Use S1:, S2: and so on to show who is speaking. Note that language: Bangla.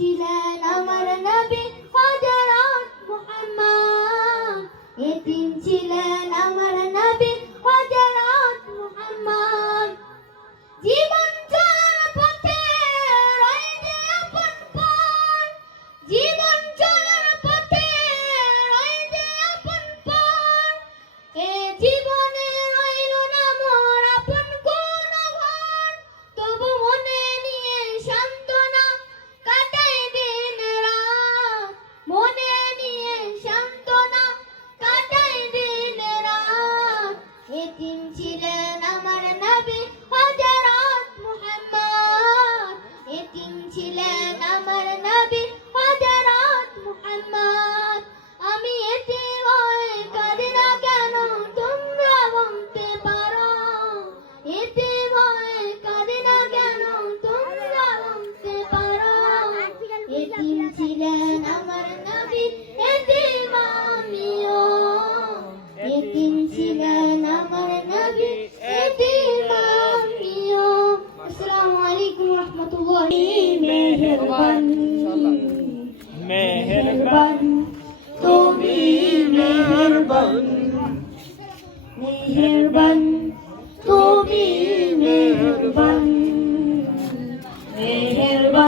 S1: ছিলেন আমার নবী হজরত মুহাম্মদ। এতিম ছিলেন আমার নবী হজরত এতিম ছিলেন আমার নবী এতিম আমিও এতিম ছিলেন আমার নবী এতিম আমিও আসসালামু আলাইকুম রাহমাতুল্লাহি মেহেরবান। মেহেরবান, তুমি মেহেরবান। মেহেরবান, তুমি মেহেরবান।